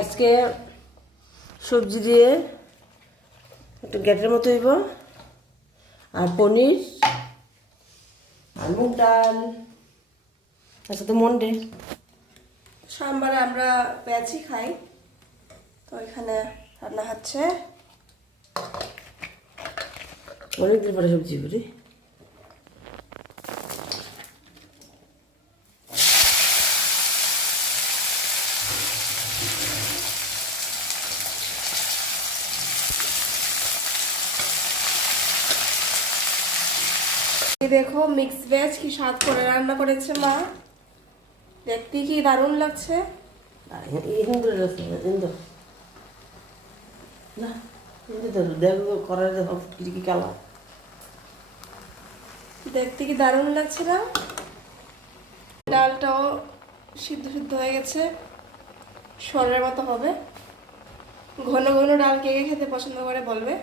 আজকে সবজি দিয়ে একটু গ্যাটের মতো হইব, আর পনির আর মুগ ডাল, তার সাথে মন্ডে। সোমবারে আমরা পেঁয়াজি খাই, তো এখানে রান্না হচ্ছে। অনেকদিন পরে সবজি করি। দেখো মিক্স ভেজ কি স্বাদ করে রান্না করেছে মা, দেখতে কি দারুণ লাগছে। না দেখো করার কি কালা, দেখতে কি দারুণ লাগছে না? ডালটাও সিদ্ধ সিদ্ধ হয়ে গেছে, সরের মতো হবে। ঘন ঘন ডাল কে কে খেতে পছন্দ করে বলবে।